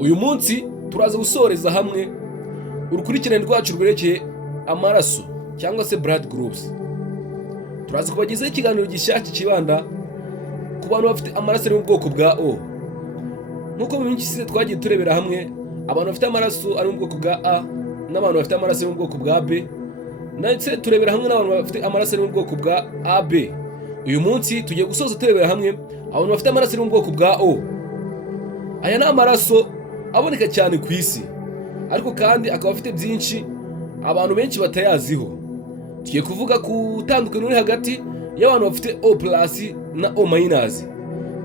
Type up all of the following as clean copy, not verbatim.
Uyu munsi turaza gusoreza hamwe urukurikirane rwacu rwerekeye amaraso cyangwa se blood groups. Turaza kubagezaho ikiganiro gishyashya kibanda ku bantu bafite amaraso ari mu bwoko bwa O. Nkuko mu minsi ishize twagiye turebera hamwe abantu bafite amaraso ari mu bwoko bwa A n'abantu bafite amaraso ari mu bwoko bwa B, ndetse turebera hamwe n'abantu bafite amaraso ari mu bwoko bwa AB. Uyu munsi tugiye gusoza turebera hamwe abantu bafite amaraso ari mu bwoko bwa O. Aya ni amaraso aboneka cyane ku isi, ariko kandi akaba afite byinshi abantu benshi batayaziho. Tugiye kuvuga ku tandukanye uri hagati y'abantu bafite O+ na O-.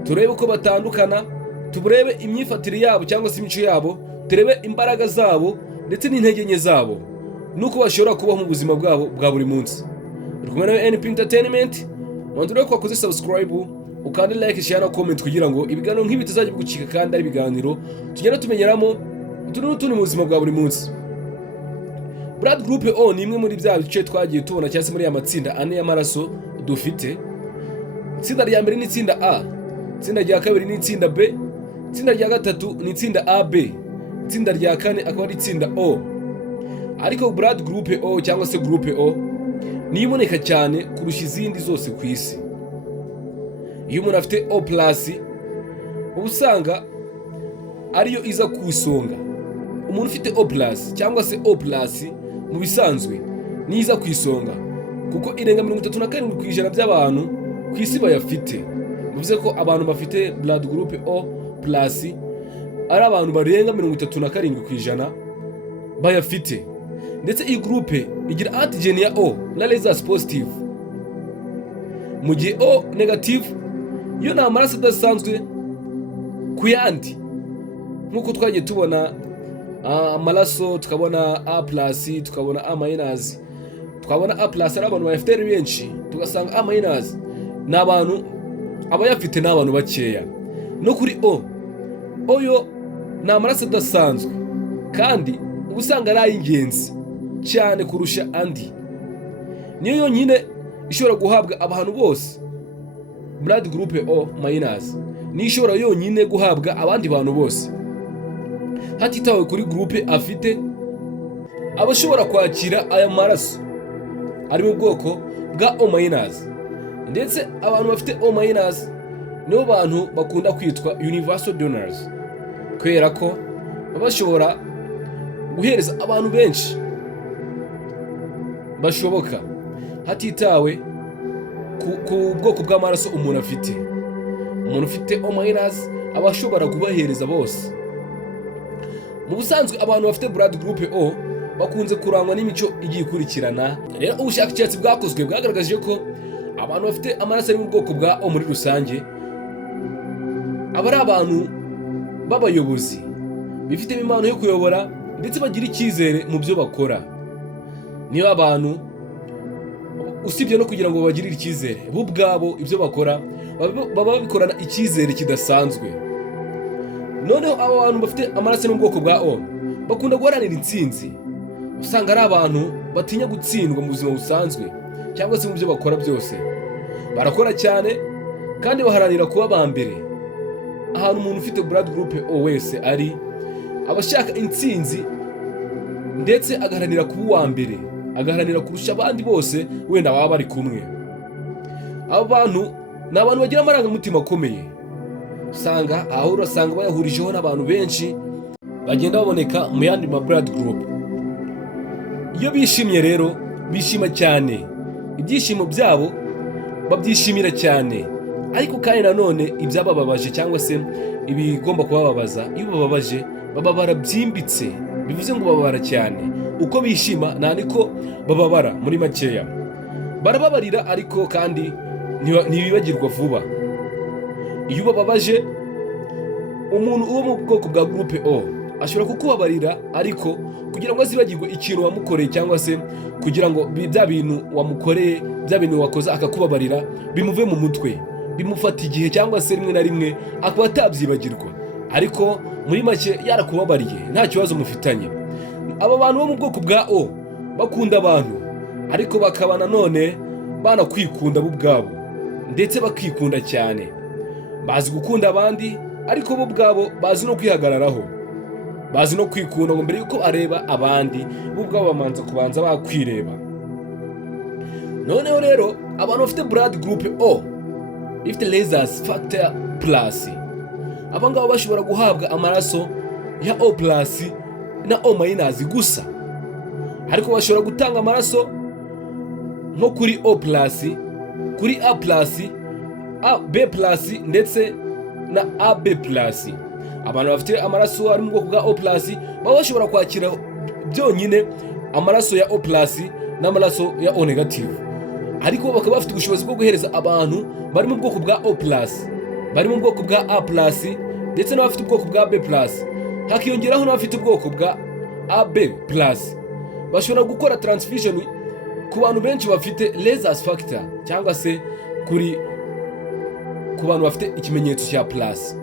Turebe uko batandukana, turebe imyifatire yabo cyangwa se imico yabo, turebe imbaraga zabo ndetse n'intege nke zabo, nuko bashobora kubaho mu buzima bwabo bwa buri munsi. Uri kumwe nawe entertainmet, wandure ko wakoze subscribe, ukande like, share na comment kugira ngo ibiganiro nk'ibi tuzajya bigucika kandi ari ibiganiro tugenda tumenyeramo utuntu mu buzima bwa buri munsi. Blood group O ni imwe muri bya bice twagiye tubona cyangwa se muri ya matsinda ane y'amaraso dufite. Itsinda rya mbere ni itsinda A, itsinda rya kabiri ni itsinda B, itsinda rya gatatu ni itsinda AB, itsinda rya kane akaba ari itsinda O. Ariko blood group O cyangwa se group O ni iboneka cyane kurusha izindi zose ku isi. Iyo umuntu afite O+, uba usanga ariyo iza ku isonga. Umuntu ufite O+ cyangwa se O+ mu bisanzwe ni iza ku isonga, kuko irenga 37% by'abantu ku isi bayafite. Bivuze ko abantu bafite blood group O+ ari abantu barenga 37% bayafite. Ndetse iyi groupe igira antigen ya O na results positive. Mu gihe O negative yo ni amaraso adasanzwe ku yandi. Nkuko twagiye tubona amaraso, tukabona A+, tukabona A-, tukabona A+ ari abantu bayafite benshi, tugasanga A- ni abantu abayafite n'abantu bakeya. No kuri O yo ni amaraso adasanzwe kandi uba usanga ari ay'ingenzi cyane kurusha andi. Niyo yonyine ishobora guhabwa abantu bose. Blood group O- ni ishobora yonyine guhabwa abandi bantu bose, hatitawe kuri groupe afite. Abashobora kwakira aya maraso ari mu bwoko bwa O-. Ndetse abantu bafite O- nibo bantu bakunda kwitwa universal donors, kubera ko bashobora guhereza abantu benshi bashoboka, hatitawe ku bwoko bw'amaraso umuntu afite. Umuntu ufite O- aba ashobora kubahereza bose. Mu busanzwe abantu bafite blood group O bakunze kurangwa n'imico igiye ikurikirana. Rero ubushakashatsi bwakozwe bwagaragaje ko abantu bafite amaraso ari mu bwoko bwa O muri rusange aba ari abantu b'abayobozi, bifitemo impano yo kuyobora ndetse bagira icyizere mu byo bakora. Niyo abantu usibye no kugira ngo babagirire icyizere, bo ubwabo ibyo bakora baba babikorana icyizere kidasanzwe. Noneho abo bantu bafite amaraso mu bwoko bwa O bakunda guharanira intsinzi. Usanga ari abantu batinya gutsindwa mu buzima busanzwe cyangwa se mu byo bakora byose. Barakora cyane kandi baharanira kuba ba mbere. Ahantu umuntu ufite blood group O wese ari, abashaka intsinzi ndetse agaharanira kuba uwa mbere, agaharanira kurusha abandi bose wenda baba bari kumwe. Abo bantu ni abantu bagira amarangamutima akomeye. Usanga aho urasanga bayahurijeho n'abantu benshi bagenda baboneka mu yandi ma blood group. Iyo bishimye rero bishima cyane, ibyishimo byabo babyishimira cyane. Ariko kandi nanone ibyabababaje cyangwa se ibigomba kubababaza, iyo bababaje bababara byimbitse, bivuze ngo bababara cyane. Uko bishima nta niko bababara. Muri makeya barababarira, ariko kandi ntibibagirwa vuba. Iyo bababaje, umuntu uwo mu bwoko bwa groupe O ashobora kukubabarira, ariko kugira ngo azibagirwe ikintu wamukoreye cyangwa se kugira ngo bya bintu wamukoreye, bya bintu wakoze akakubabarira bimuve mu mutwe, bimufata igihe cyangwa se rimwe na rimwe akaba atabyibagirwa. Ariko muri make yarakubabariye, nta kibazo mufitanye. Aba bantu bo mu bwoko bwa O bakunda abantu, ariko bakaba nanone banakwikunda bo ubwabo, ndetse bakikunda cyane. Bazi gukunda abandi, ariko bo ubwabo bazi no kwihagararaho. bazi no kwikunda ngo mbere yuko areba abandi bo ubwabo bamanza kubanza bakwireba. Noneho rero abantu bafite blood group O ifite rhesus factor plus, aba ngabo bashobora guhabwa amaraso ya O plus na O minus gusa, ariko bashobora gutanga amaraso nko kuri O plus, kuri A plus, B plus ndetse na AB plus. Abantu bafite amaraso ari mu bwoko bwa O plus baba bashobora kwakira byonyine amaraso ya O plus n'amaraso ya O negative, ariko bakaba bafite ubushobozi bwo guhereza abantu bari mu bwoko bwa O plus, bari mu bwoko bwa A plus ndetse n'abafite ubwoko bwa B plus, hakiyongeraho n'abafite ubwoko bwa AB plus. Bashobora gukora transfusion ku bantu benshi bafite rhesus factor cyangwa se ku bantu bafite ikimenyetso cya plus.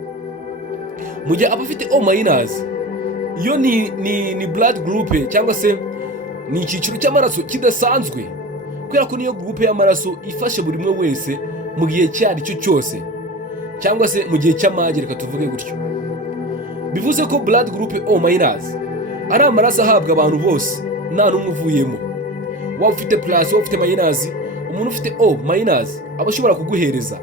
Mu gihe abafite O minus iyo ni blood group cyangwa se ni icyiciro cy'amaraso kidasanzwe, kubera ko niyo group y'amaraso ifasha buri umwe wese mu gihe cyari cyo cyose, cyangwa se mu gihe cy'amage, reka tuvuge gutyo. Bivuze ko blood group O minus ari amaraso ahabwa abantu bose nta n'umwe uvuyemo. Waba ufite plus, waba ufite minus, umuntu ufite O minus aba ashobora kuguhereza,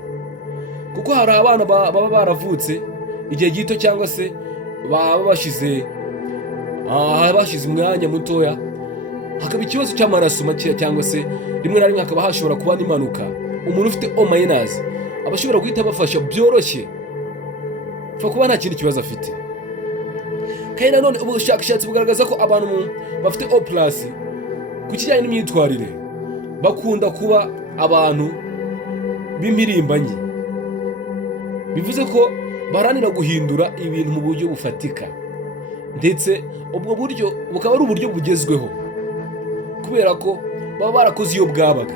kuko hari abana baba baravutse igihe gito cyangwa se baba bashize umwanya mutoya, hakaba ikibazo cy'amaraso make cyangwa se rimwe na rimwe hakaba hashobora kuba n'impanuka. Umuntu ufite O minus aba ashobora guhita abafasha byoroshye, pfa kuba nta kindi kibazo afite. Kandi nanone ubushakashatsi bugaragaza ko abantu bafite O plus ku kijyanye n'imyitwarire bakunda kuba abantu b'impirimbanyi. Bivuze ko baharanira guhindura ibintu mu buryo bufatika, ndetse ubwo buryo bukaba ari uburyo bugezweho kubera ko baba barakoze iyo bwabaga.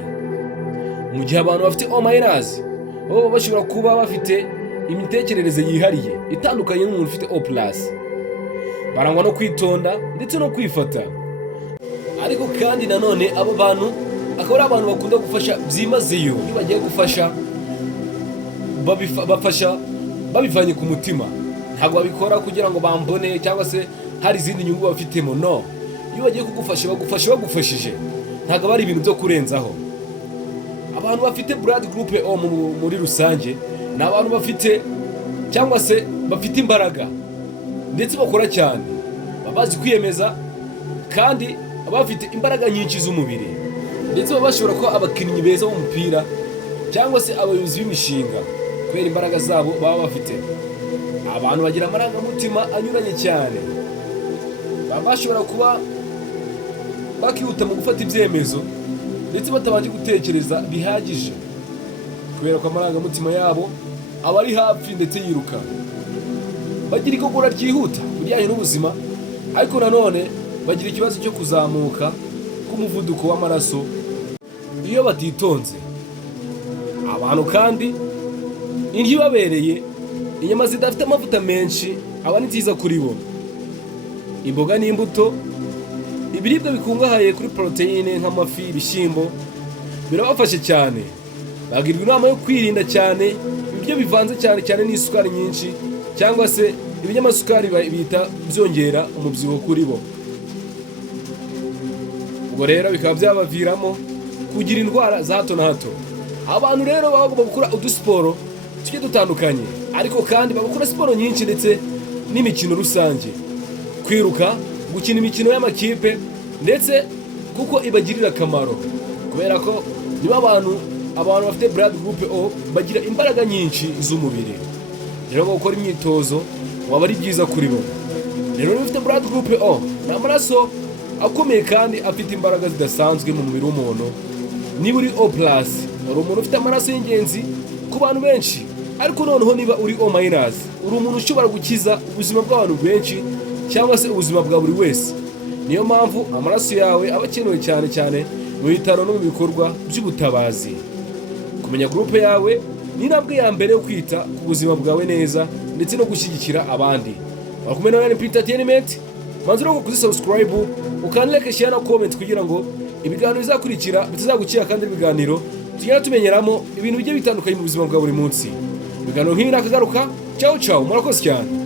Mu gihe abantu bafite O minus baba bashobora kuba bafite imitekerereze yihariye itandukanye n'umuntu ufite O plus, barangwa no kwitonda ndetse no kwifata. Ariko kandi nanone abo bantu akaba ari abantu bakunda gufasha byimazeyo. Iyo bagiye gufasha bafasha babivanye ku mutima, ntabwo babikora kugira ngo bambone cyangwa se hari izindi nyungu bafitemo. No, iyo bagiye kugufasha bagufashije, ntabwo ari ibintu byo kurenzaho. Abantu bafite blood group O muri rusange ni abantu bafite cyangwa se bafite imbaraga ndetse bakora cyane, babazi kwiyemeza kandi bafite imbaraga nyinshi z'umubiri, ndetse baba bashobora kuba abakinnyi beza b'umupira cyangwa se abayobozi b'imishinga kubera imbaraga zabo baba bafite. Abantu bagira amarangamutima anyuranye cyane, baba bashobora kuba bakihuta mu gufata ibyemezo ndetse batabanje gutekereza bihagije, kubera ko amarangamutima yabo aba ari hafi ndetse yiruka. Bagira igogora ryihuta ku bijyanye n'ubuzima, ariko nanone bagira ikibazo cyo kuzamuka k'umuvuduko w'amaraso iyo batitonze. Abantu kandi indyo ibabereye, inyama zidafite amavuta menshi aba ni nziza kuri bo. Imboga n'imbuto, ibiribwa bikungahaye kuri poroteyine nk'amafi, ibishyimbo birabafasha cyane. Bagirwa inama yo kwirinda cyane ibiryo bivanze cyane cyane n'isukari nyinshi cyangwa se ibinyamasukari bita byongera umubyibuho kuri bo. Ubwo rero bikaba byabaviramo kugira indwara za hato na hato. Abantu rero baba bagomba gukora udusiporo tugiye dutandukanye, ariko kandi bagakora siporo nyinshi ndetse n'imikino rusange, kwiruka, gukina imikino y'amakipe, ndetse kuko ibagirira akamaro, kubera ko niba abantu bafite blood group O bagira imbaraga nyinshi z'umubiri. Rero gukora imyitozo waba ari byiza kuri bo. Rero niba ufite blood group O ni amaraso akomeye kandi afite imbaraga zidasanzwe mu mubiri w'umuntu. Niba uri O plus uri umuntu ufite amaraso y'ingenzi ku bantu benshi, ariko noneho niba uri O minus uri umuntu ushobora gukiza ubuzima bw'abantu benshi cyangwa se ubuzima bwa buri wese. Niyo mpamvu amaraso yawe aba akenewe cyane cyane mu bitaro no mu bikorwa by'ubutabazi. Kumenya groupe yawe ni intambwe ya mbere yo kwita ku buzima bwawe neza ndetse no gushyigikira abandi. Wakumenya na entertainmet, manzura ngo kuzisubscribe, ukanlike, share na comment kugira ngo ibiganiro bizakurikira bitazagucika, kandi ibiganiro tugenda tumenyeramo ibintu bigiye bitandukanye mu buzima bwa buri munsi. Ibiganiro nk'ibi nakagaruka. Ciao ciao, murakoze cyane.